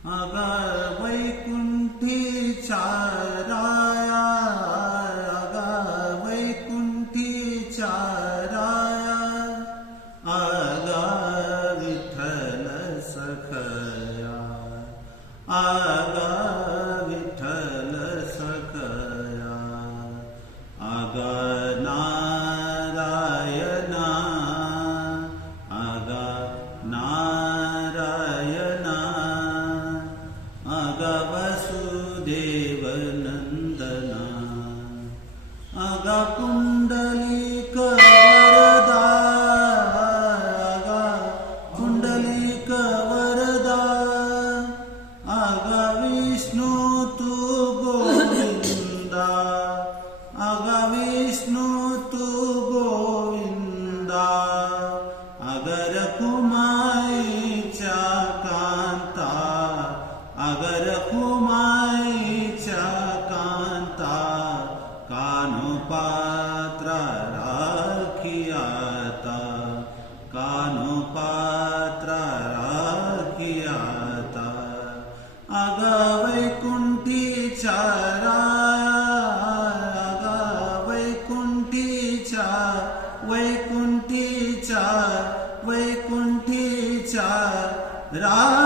अगा वैकुंठीच्या राया, अगा वैकुंठीच्या राया, अगा विठ्ठल सखया, अगा विठ्ठल सखया, अगा नारायणा, अगा नारायणा, अगा वसुदेव नंदना, अगा पुंडलिक वरदा, अगा पुंडलिक वरदा, अगा विष्णु तू गोविंदा, अगा विष्णु तू गोविंदा, अगा रखुमाईच्या कांता, अगा रखुमाईच्या कांता, कानोपात्रा राखियाता, कानोपात्रा राखियाता, अगा वैकुंठीच्या राया, अगा वैकुंठीच्या, वैकुंठीच्या, वैकुंठीच्या राया.